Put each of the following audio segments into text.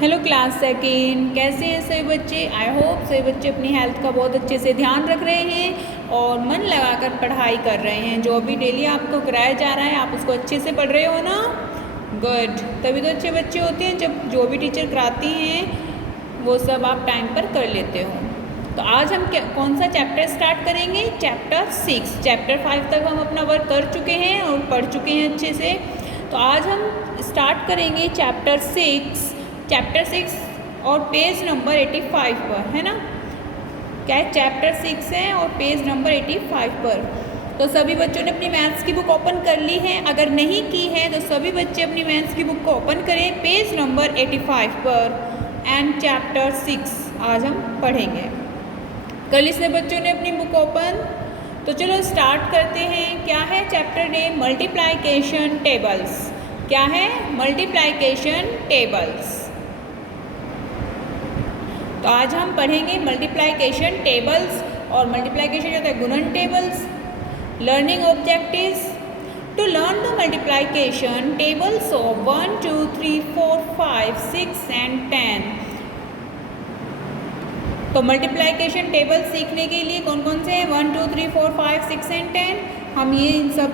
Hello class second, कैसे हैं सभी बच्चे। आई होप सभी बच्चे अपनी हेल्थ का बहुत अच्छे से ध्यान रख रहे हैं और मन लगाकर पढ़ाई कर रहे हैं। जो भी डेली आपको कराया जा रहा है आप उसको अच्छे से पढ़ रहे हो ना। गुड, तभी तो अच्छे बच्चे होते हैं जब जो भी टीचर कराती हैं वो सब आप टाइम पर कर लेते हो। तो आज हम कौन सा चैप्टर स्टार्ट करेंगे? चैप्टर 6। चैप्टर 5 तक हम अपना वर्क कर चुके हैं और पढ़ चुके हैं अच्छे से। तो आज हम स्टार्ट करेंगे चैप्टर 6 और पेज नंबर 85 पर, है ना। क्या है? चैप्टर 6 है और पेज नंबर 85 पर। तो सभी बच्चों ने अपनी मैथ्स की बुक ओपन कर ली है? अगर नहीं की है तो सभी बच्चे अपनी मैथ्स की बुक को ओपन करें पेज नंबर 85 पर एंड चैप्टर 6 आज हम पढ़ेंगे। कर ली से बच्चों ने अपनी बुक ओपन? तो चलो स्टार्ट करते हैं। क्या है चैप्टर नेम? Multiplication tables. क्या है? Multiplication tables. तो आज हम पढ़ेंगे मल्टीप्लाइकेशन टेबल्स। और मल्टीप्लाइकेशन होता है गुणन tables. Learning objectives to learn the multiplication tables of 1, 2, 3, 4, 5, 6 and 10। तो मल्टीप्लाइकेशन टेबल सीखने के लिए कौन कौन से हैं? 1, 2, 3, 4, 5, 6 एंड 10। हम ये इन सब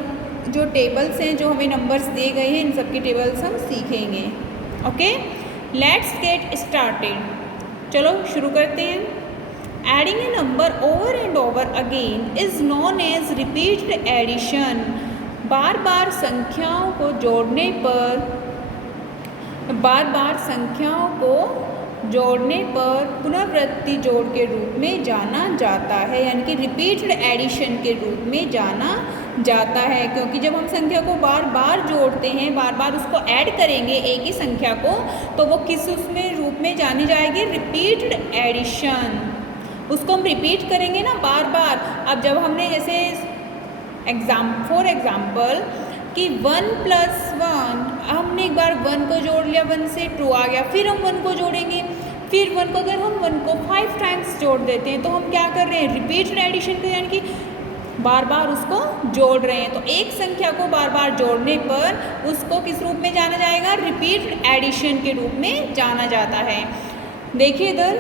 जो टेबल्स हैं, जो हमें नंबर्स दिए गए हैं, इन सब की टेबल्स हम सीखेंगे। Okay, let's get started. चलो शुरू करते हैं। Adding a number over and over again is known as repeated addition. बार बार संख्याओं को जोड़ने पर पुनरावृत्ति जोड़ के रूप में जाना जाता है, यानी कि रिपीटेड एडिशन के रूप में जाना जाता है। क्योंकि जब हम संख्या को बार बार जोड़ते हैं, बार बार उसको ऐड करेंगे एक ही संख्या को, तो वो किस उसमें रूप में जानी जाएगी? Repeated addition. उसको हम रिपीट करेंगे ना बार बार। अब जब हमने जैसे फॉर एग्जाम्पल कि 1 + 1, हमने एक बार 1 को जोड़ लिया, 1 से 2 आ गया, फिर हम 1 को जोड़ेंगे, फिर 1 को अगर हम 1 को 5 टाइम्स जोड़ देते हैं तो हम क्या कर रहे हैं? रिपीटेड एडिशन को, यानी कि बार बार उसको जोड़ रहे हैं। तो एक संख्या को बार बार जोड़ने पर उसको किस रूप में जाना जाएगा? रिपीटेड एडिशन के रूप में जाना जाता है। देखिए इधर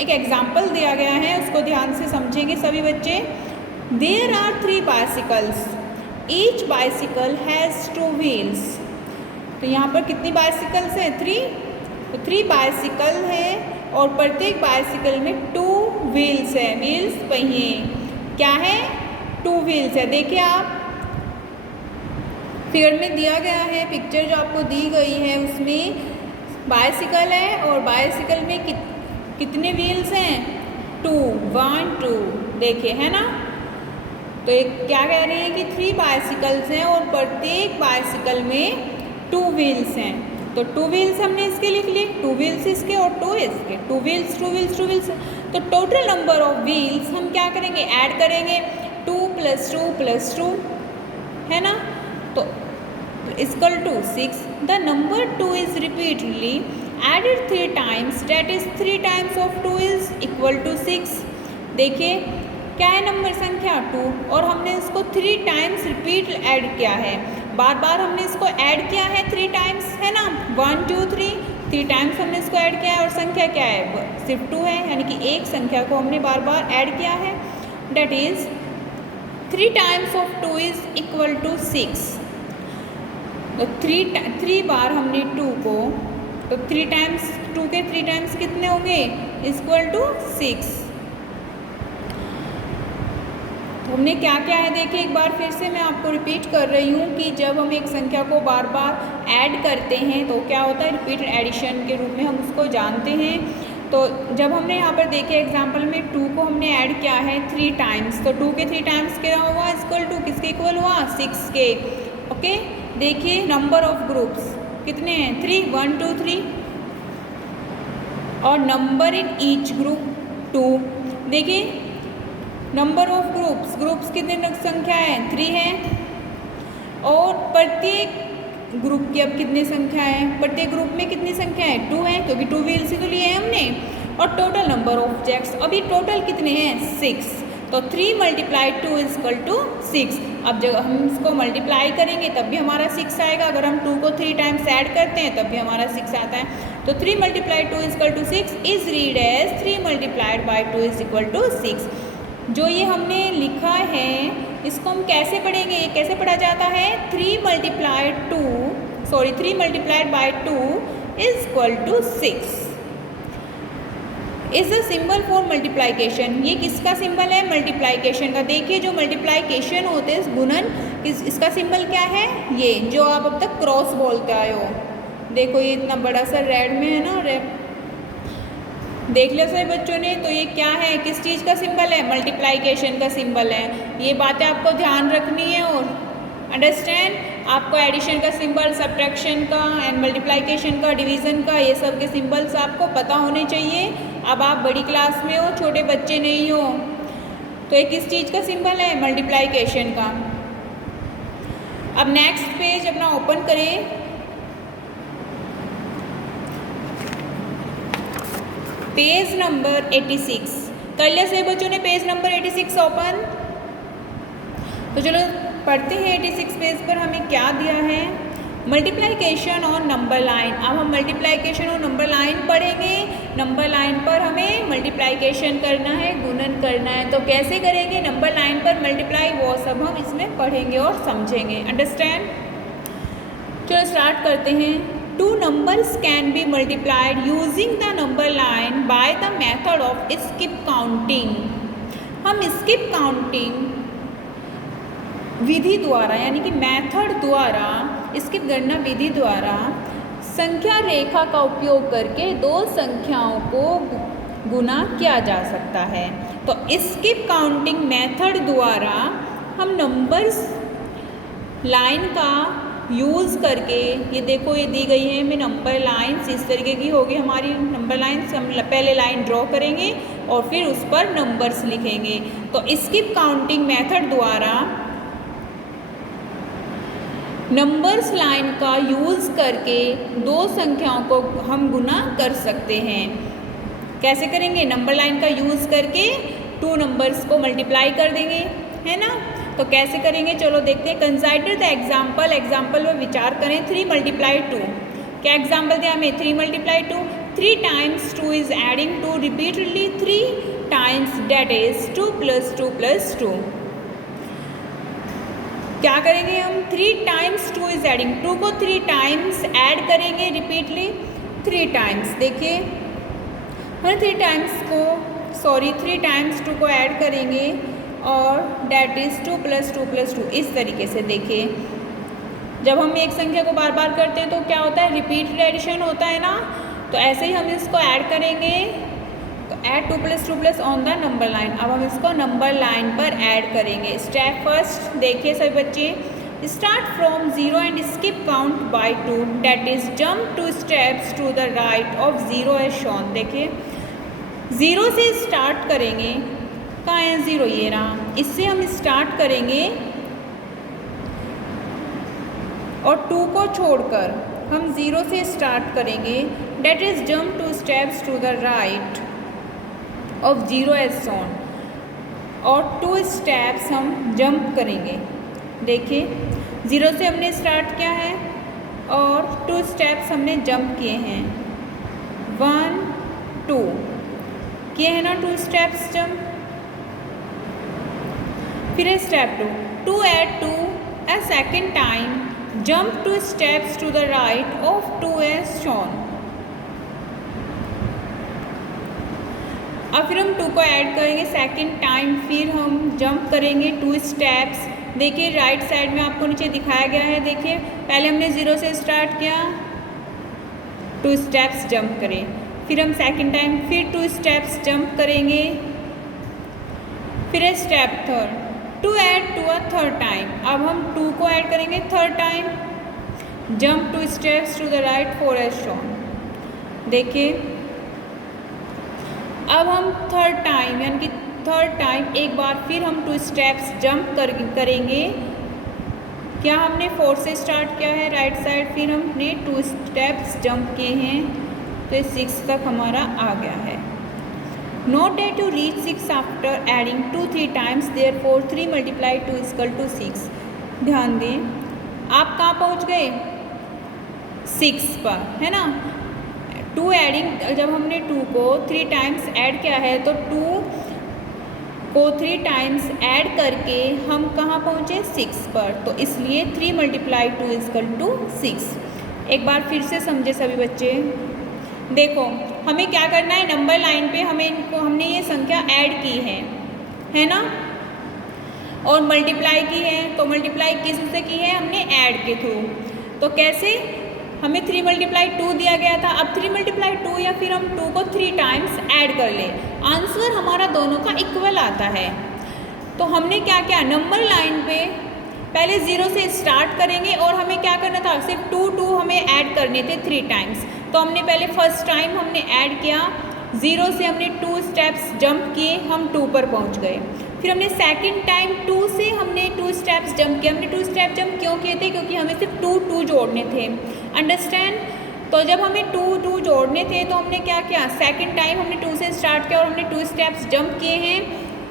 एक एग्जाम्पल दिया गया है, उसको ध्यान से समझेंगे सभी बच्चे। There are 3 bicycles, each bicycle has 2 wheels. तो यहाँ पर कितनी बाइसिकल्स हैं? 3। तो 3 बाइसिकल है और प्रत्येक बाइसिकल में 2 व्हील्स है। व्हील्स पहिए क्या है? 2 व्हील्स है। देखिए आप फिगर में दिया गया है, पिक्चर जो आपको दी गई है उसमें बाइसिकल है और बाइसिकल में कितने व्हील्स हैं? 2, 1, 2। देखिए, है ना। तो एक क्या कह रहे हैं कि 3 बाइसिकल्स हैं और प्रत्येक बाइसिकल में 2 व्हील्स हैं। तो 2 व्हील्स हमने इसके लिख लिए, 2 व्हील्स इसके और 2 इसके। 2 व्हील्स 2 व्हील्स 2 व्हील्स। तो टोटल नंबर ऑफ व्हील्स हम क्या करेंगे? ऐड करेंगे। 2 + 2 + 2, है ना। तो equal to 6। The number 2 is repeatedly added 3 times, that is 3 times of 2 is equal to 6। देखिए क्या है? नंबर संख्या 2 और हमने इसको 3 टाइम्स रिपीट ऐड किया है। बार बार हमने इसको ऐड किया है 3 टाइम्स, है ना। 1, 2, 3 टाइम्स हमने इसको ऐड किया है और संख्या क्या है? सिर्फ 2 है, यानी कि एक संख्या को हमने बार बार ऐड किया है। That is 3 times of 2 is equal to 6। तो 3 बार हमने 2 को, तो 3 टाइम्स 2 के 3 टाइम्स कितने होंगे? Equal to 6। तो हमने क्या क्या है? देखिए एक बार फिर से मैं आपको रिपीट कर रही हूँ कि जब हम एक संख्या को बार बार ऐड करते हैं तो क्या होता है? रिपीटेड एडिशन के रूप में हम उसको जानते हैं। तो जब हमने यहाँ पर देखे एग्जाम्पल में 2 को हमने ऐड किया है 3 टाइम्स, तो 2 के 3 टाइम्स क्या हुआ? इक्वल टू किसके इक्वल हुआ? 6 के। ओके, देखिए नंबर ऑफ ग्रुप्स कितने हैं? 3, 1, 2, 3 और नंबर इन ईच ग्रुप 2। देखिए नंबर ऑफ ग्रुप्स कितने संख्या है? 3 है। और प्रत्येक ग्रुप की अब कितनी संख्या है? प्रत्येक ग्रुप में कितनी संख्या है? 2 है, क्योंकि 2 व्हील्स ही तो लिए हैं हमने। और टोटल नंबर ऑफ ऑब्जेक्ट्स अभी टोटल कितने हैं? 6। तो 3 × 2 इज इक्वल टू 6। अब जब हम इसको मल्टीप्लाई करेंगे तब भी हमारा 6 आएगा। अगर हम 2 को 3 टाइम्स ऐड करते हैं तब भी हमारा 6 आता है। तो 3 multiply 2 is equal to 6 is read as 3 multiplied by 2 is equal to 6। जो ये हमने लिखा है इसको हम कैसे पढ़ेंगे, ये कैसे पढ़ा जाता है, 3 multiplied by 2 is equal to 6 is the symbol for multiplication. ये किसका सिंबल है, मल्टीप्लाइकेशन का। देखिए जो मल्टीप्लाइकेशन होते हैं गुणन, इसका सिंबल क्या है, ये जो आप अब तक क्रॉस बोलते आए हो। देखो ये इतना बड़ा सा रेड में है ना, रेड देख लिया सभी बच्चों ने। तो ये क्या है, किस चीज़ का सिंबल है, मल्टीप्लाइकेशन का सिंबल है। ये बातें आपको ध्यान रखनी है और अंडरस्टैंड। आपको एडिशन का सिंबल, सब्ट्रैक्शन का एंड मल्टीप्लाइकेशन का, डिवीज़न का, ये सब के सिंबल्स आपको पता होने चाहिए। अब आप बड़ी क्लास में हो, छोटे बच्चे नहीं हो। तो ये किस चीज़ का सिंबल है, मल्टीप्लाइकेशन का। अब नेक्स्ट पेज अपना ओपन करें। पेज नंबर 86 कर लिया सभी बच्चों ने, पेज नंबर 86 ओपन। तो चलो पढ़ते हैं 86 पेज पर हमें क्या दिया है, मल्टीप्लाइकेशन ऑन नंबर लाइन। अब हम मल्टीप्लाइकेशन और नंबर लाइन पढ़ेंगे। नंबर लाइन पर हमें मल्टीप्लाइकेशन करना है, गुणन करना है। तो कैसे करेंगे नंबर लाइन पर मल्टीप्लाई, वो सब हम इसमें पढ़ेंगे और समझेंगे। अंडरस्टैंड। चलो स्टार्ट करते हैं। 2 numbers can be multiplied using the number line by the method of skip counting। हम skip counting विधि द्वारा यानी कि मेथड द्वारा, स्किप गणना विधि द्वारा संख्या रेखा का उपयोग करके 2 संख्याओं को गुना किया जा सकता है। तो स्किप काउंटिंग मेथड द्वारा हम नंबर्स लाइन का यूज़ करके, ये देखो ये दी गई है हमें नंबर लाइन्स, इस तरीके की होगी हमारी नंबर लाइन्स। हम पहले लाइन ड्रॉ करेंगे और फिर उस पर नंबर्स लिखेंगे। तो स्किप काउंटिंग मेथड द्वारा नंबर्स लाइन का यूज़ करके 2 संख्याओं को हम गुना कर सकते हैं। कैसे करेंगे, नंबर लाइन का यूज़ करके 2 नंबर्स को मल्टीप्लाई कर देंगे, है ना। तो कैसे करेंगे चलो देखते हैं। कंसिडर द एग्जाम्पल, एग्जाम्पल में विचार करें। 3 मल्टीप्लाई 2, क्या एग्जाम्पल दिया हमें, 3 multiply 2। 3 times 2 is adding 2 repeatedly 3 times, that is 2 plus 2 plus 2। क्या करेंगे हम, 3 times 2 is adding, 2 को 3 times ऐड करेंगे रिपीटली 3 times। देखिए हम 3 times 2 को ऐड करेंगे और डेट इज़ 2 plus 2 plus 2। इस तरीके से देखिए जब हम एक संख्या को बार बार करते हैं तो क्या होता है, रिपीटेड एडिशन होता है ना। तो ऐसे ही हम इसको ऐड करेंगे, तो add 2 plus 2 plus on the number line. अब हम इसको नंबर लाइन पर ऐड करेंगे। स्टेप फर्स्ट देखिए सभी बच्चे, start from 0 and skip count by 2, that is jump 2 steps to the right of 0 as shown. देखिए 0 से स्टार्ट करेंगे, कहाँ है 0, ये रहा। इससे हम स्टार्ट करेंगे और 2 को छोड़कर हम 0 से स्टार्ट करेंगे, that is jump 2 steps to the right of 0 as shown. और 2 steps हम जंप करेंगे। देखिए 0 से हमने स्टार्ट किया है और 2 steps हमने जंप किए हैं, 1 2 किए हैं ना, 2 steps जंप। फिर है step 2 add 2 a second time, jump 2 steps to the right of 2 as shown। अब फिर हम 2 को ऐड करेंगे सेकंड टाइम, फिर हम जंप करेंगे 2 steps। देखिए राइट साइड में आपको नीचे दिखाया गया है। देखिए पहले हमने 0 से स्टार्ट किया, 2 steps जंप करें, फिर हम सेकंड टाइम फिर 2 steps जंप करेंगे। फिर है step third, to add 2 a third time. अब हम 2 को ऐड करेंगे third time, jump 2 steps to the right 4 as shown। देखिए अब हम थर्ड टाइम यानी कि थर्ड टाइम एक बार फिर हम 2 steps जंप करेंगे। क्या हमने 4 से स्टार्ट किया है राइट साइड, फिर हमने 2 steps जंप किए हैं, तो 6 तक हमारा आ गया है। Note that you reach 6 after adding 2 3 times, therefore 3 multiplied 2 is equal to 6। ध्यान दें आप कहाँ पहुँच गए, 6 पर, है ना। 2 एडिंग, जब हमने 2 को 3 टाइम्स ऐड किया है तो 2 को 3 टाइम्स ऐड करके हम कहाँ पहुँचे 6 पर, तो इसलिए 3 मल्टीप्लाई 2 इजकल टू 6। एक बार फिर से समझे सभी बच्चे। देखो हमें क्या करना है, नंबर लाइन पे हमने ये संख्या ऐड की है ना, और मल्टीप्लाई की है, तो मल्टीप्लाई किस से की है, हमने ऐड के थ्रू। तो कैसे, हमें 3 मल्टीप्लाई 2 दिया गया था, अब 3 मल्टीप्लाई 2 या फिर हम 2 को 3 टाइम्स ऐड कर ले, आंसर हमारा दोनों का इक्वल आता है। तो हमने क्या किया, नंबर लाइन पे पहले 0 से स्टार्ट करेंगे और हमें क्या करना था, सिर्फ 2 हमें ऐड करने थे 3 टाइम्स। तो हमने पहले फर्स्ट टाइम हमने ऐड किया, 0 से हमने 2 स्टेप्स जंप किए, हम 2 पर पहुंच गए। फिर हमने सेकंड टाइम 2 से हमने 2 स्टेप्स जंप किए। हमने 2 स्टेप जंप क्यों किए थे, क्योंकि हमें सिर्फ 2 जोड़ने थे, अंडरस्टैंड। तो जब हमें 2 जोड़ने थे तो हमने क्या किया, सेकंड टाइम हमने 2 से स्टार्ट किया और हमने 2 स्टेप्स जंप किए हैं,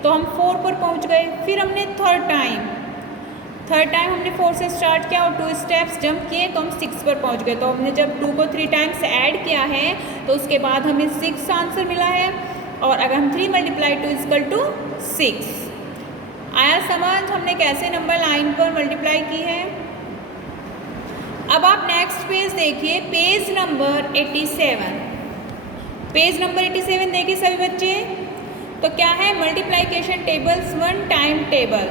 तो हम 4 पर पहुंच गए। फिर हमने थर्ड टाइम हमने 4 से स्टार्ट किया और 2 स्टेप्स जंप किए, तो हम 6 पर पहुंच गए। तो हमने जब 2 को 3 टाइम्स ऐड किया है तो उसके बाद हमें 6 आंसर मिला है। और अगर हम 3 मल्टीप्लाई 2 इजकल टू 6, आया समझ हमने कैसे नंबर लाइन पर मल्टीप्लाई की है। अब आप नेक्स्ट पेज देखिए, पेज नंबर 87। पेज नंबर 87 देखिए सभी बच्चे। तो क्या है, मल्टीप्लिकेशन टेबल्स 1 टाइम टेबल।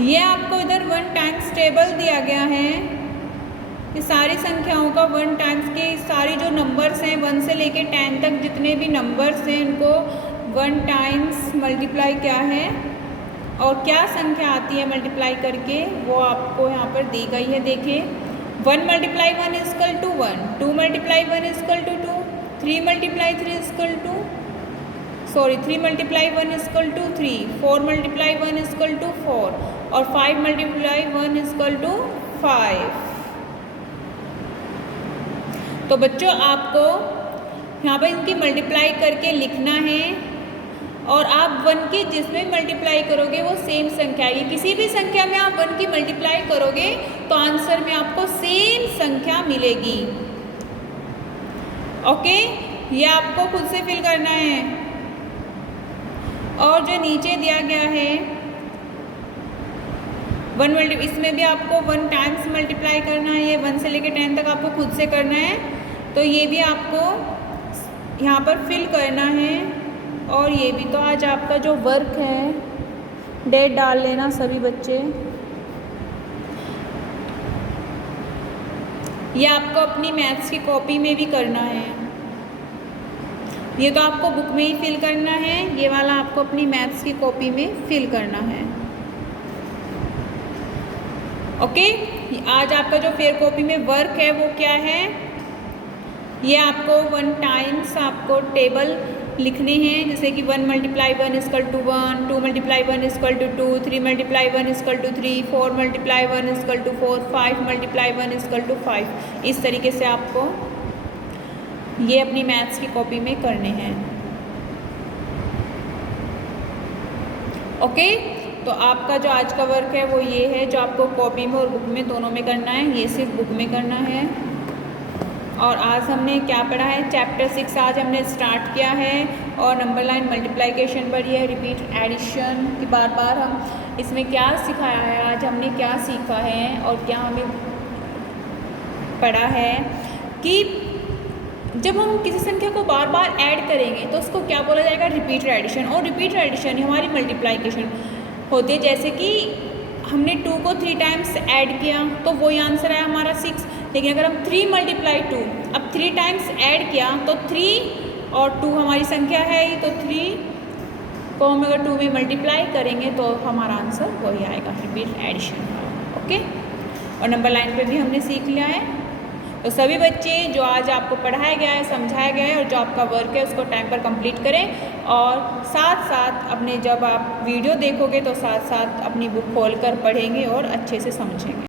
ये आपको इधर 1 टाइम्स टेबल दिया गया है, ये सारी संख्याओं का 1 टाइम्स के सारी जो नंबर्स हैं 1 से लेके 10 तक जितने भी नंबर्स हैं उनको 1 टाइम्स मल्टीप्लाई क्या है और क्या संख्या आती है मल्टीप्लाई करके वो आपको यहाँ पर दी गई है। देखिए 1 multiply 1 is equal to 1, 2 multiply 1 is equal to 2, 3 multiply 3 is equal to 3 multiply 1 is equal to 3, 4 multiply 1 is equal to 4 और 5 मल्टीप्लाई 1 इजकल टू 5। तो बच्चों आपको यहाँ पर इनकी मल्टीप्लाई करके लिखना है और आप 1 की जिसमें मल्टीप्लाई करोगे वो सेम संख्या है। किसी भी संख्या में आप 1 की मल्टीप्लाई करोगे तो आंसर में आपको सेम संख्या मिलेगी। ओके, ये आपको खुद से फिल करना है। और जो नीचे दिया गया है 1 इसमें भी आपको 1 टाइम्स मल्टीप्लाई करना है, ये 1 से लेकर 10 तक आपको खुद से करना है। तो ये भी आपको यहाँ पर फिल करना है। और ये भी, तो आज आपका जो वर्क है डेट डाल लेना सभी बच्चे। ये आपको अपनी मैथ्स की कॉपी में भी करना है, ये तो आपको बुक में ही फिल करना है, ये वाला आपको अपनी मैथ्स की कॉपी में फिल करना है। ओके, आज आपका जो फेयर कॉपी में वर्क है वो क्या है, ये आपको 1 टाइम्स आपको टेबल लिखने हैं, जैसे कि 1 multiply 1 is equal to 1, 2 multiply 1 is equal to 2, 3 multiply 1 is equal to 3, 4 multiply 1 is equal to 4, 5 multiply 1 is equal to 5। इस तरीके से आपको ये अपनी मैथ्स की कॉपी में करने हैं। ओके, तो आपका जो आज का वर्क है वो ये है, जो आपको कॉपी में और बुक में दोनों में करना है। ये सिर्फ बुक में करना है। और आज हमने क्या पढ़ा है, चैप्टर 6 आज हमने स्टार्ट किया है और नंबर लाइन मल्टीप्लिकेशन पढ़ी है, रिपीट एडिशन की बार बार हम इसमें क्या सिखाया है, आज हमने क्या सीखा है और क्या हमें पढ़ा है कि जब हम किसी संख्या को बार बार ऐड करेंगे तो उसको क्या बोला जाएगा, रिपीट एडिशन। और रिपीट एडिशन हमारी मल्टीप्लिकेशन होती है, जैसे कि हमने 2 को 3 टाइम्स ऐड किया तो वही आंसर आया हमारा 6। लेकिन अगर हम 3 मल्टीप्लाई 2 अब 3 टाइम्स ऐड किया तो 3 और 2 हमारी संख्या है ही, तो 3 को हम अगर 2 में मल्टीप्लाई करेंगे तो हमारा आंसर वही आएगा, रिपीट एडिशन। ओके, और नंबर लाइन पे भी हमने सीख लिया है। तो सभी बच्चे जो आज आपको पढ़ाया गया है, समझाया गया है और जो आपका वर्क है उसको टाइम पर कंप्लीट करें और साथ साथ अपने जब आप वीडियो देखोगे तो साथ साथ अपनी बुक खोलकर पढ़ेंगे और अच्छे से समझेंगे।